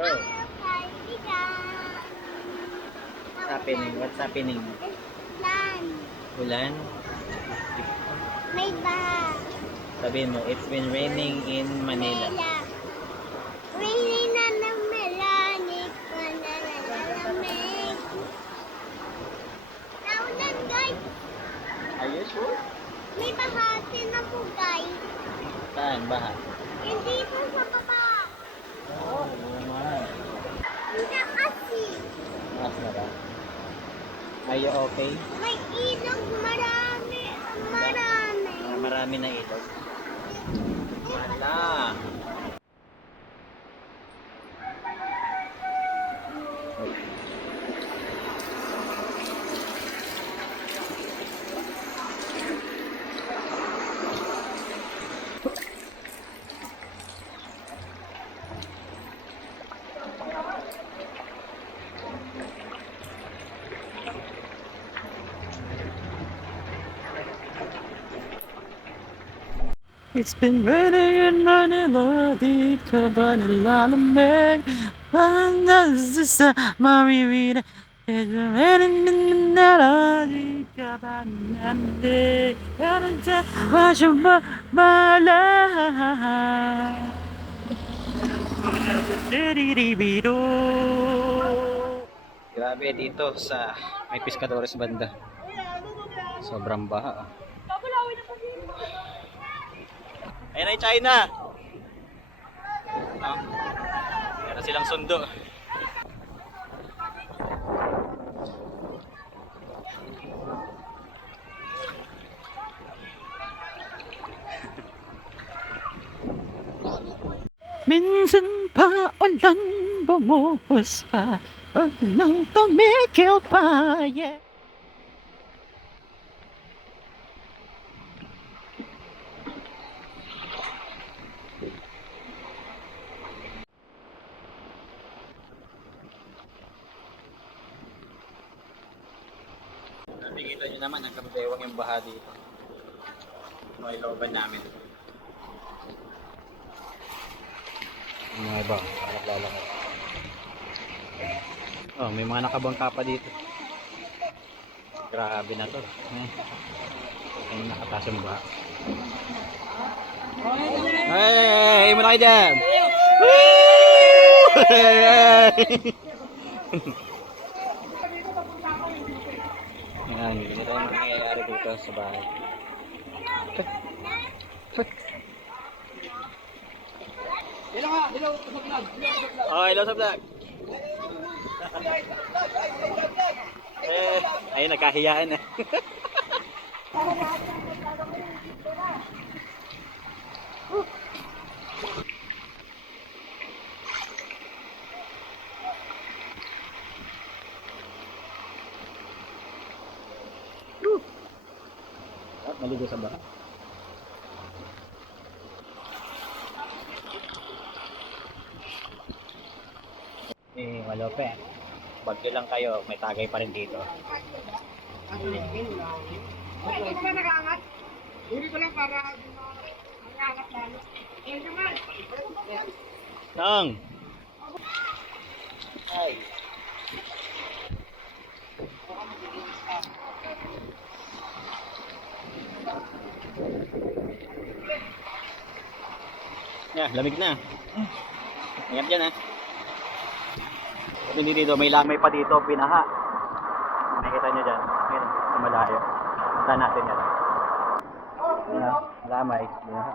Oh, what's happening? What's happening? Lan, Ulan? may baha. Sabihin mo, it's been raining in Manila. Raining na ng Melanik, mananalamig. Naulan guys, Are you sure? may baha na po guys. Saan? Baha? Hindi po sa baba. Oh, naman. Hindi kasi. Mas na ba? Are you okay? May ilog marami. Marami. Marami na ilog. Wala. It's been raining in Manila, di ka ba nilalamig? Panas sa maririnig. It's been raining in Manila, di ka ba nilalamig? Meron sa wasyo ba malay? Grabe dito sa may Pescadores banda. Sobrang baha. Ayun ay China. Oh, meron silang sundo. Minsan pa ulan bumuhos pa, pag nang tumigil pa, yeah. Nakikita nyo naman ang kabewang yung baha dito. May looban namin. Mga ba? Parang lalaki. Oh, may mga nakabangka pa dito. Grabe na to. Ay, nakataas yung baha. Hey, muna kayo dyan! Ayan, ganito ang nangyayari dito sa bahay. Oh, hello sa vlog. Ayun, nagkahiyaan na. Maligo sa baha. Malope. Bagyo lang kayo, may tagay pa rin dito. Hindi ko lang nakaangat. Hindi ko lang para nakaangat lalo. Eh naman. Nang! Ay! Yeah, lamig na. Ingat dyan ha. Hindi dito, may lamay pa dito, pinaha. Nakikita nyo dyan, yun, sa malayo. Punta natin yan. Yan, lamay, pinaha.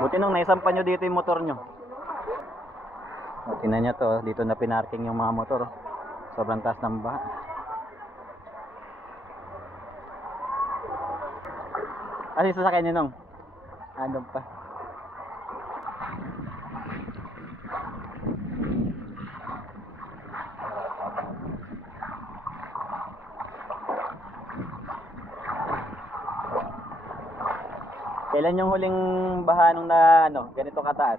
Buti nung naisampan nyo dito yung motor nyo. O, tingnan nyo to, dito na pinarking yung mga motor. Sobrang taas ng baha. Ano yung sasakyan nyo nung? Ano pa? Kailan yung huling baha nung na ano, ganito kataas?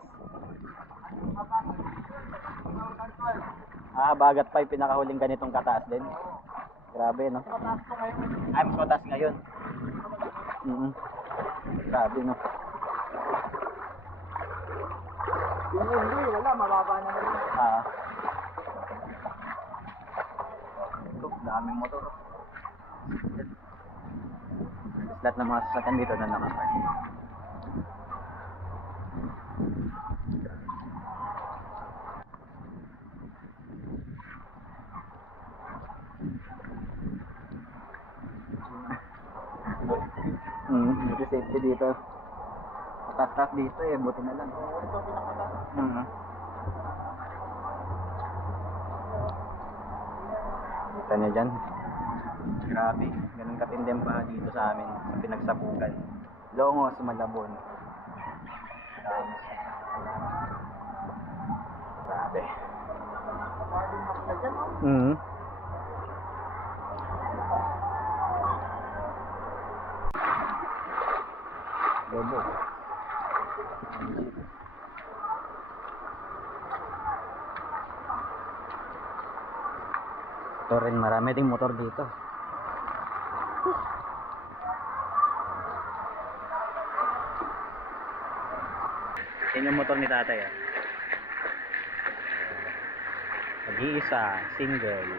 Ah, bagat pa yung pinakahuling ganitong kataas din. Grabe, no? Mataas ko ngayon. Ay, mas mataas ngayon. Grabe, no? Yung ulo eh, wala, mababa na naman. Ah. Ito, daming motor. Lahat ng mga sasakyan dito na nakapark. Buti safety dito. Tatas dito eh, buti na lang. Ito pinakataas. Kita niyo dyan. Grabe, ganun katindem pa dito sa amin, sa pinagsapukan. Longos, Malabon. Grabe. Parang makita dyan, oh. Lobo. Ito rin, marami ding motor dito. Yan yung motor ni tatay, ah. Mag-iisa, single.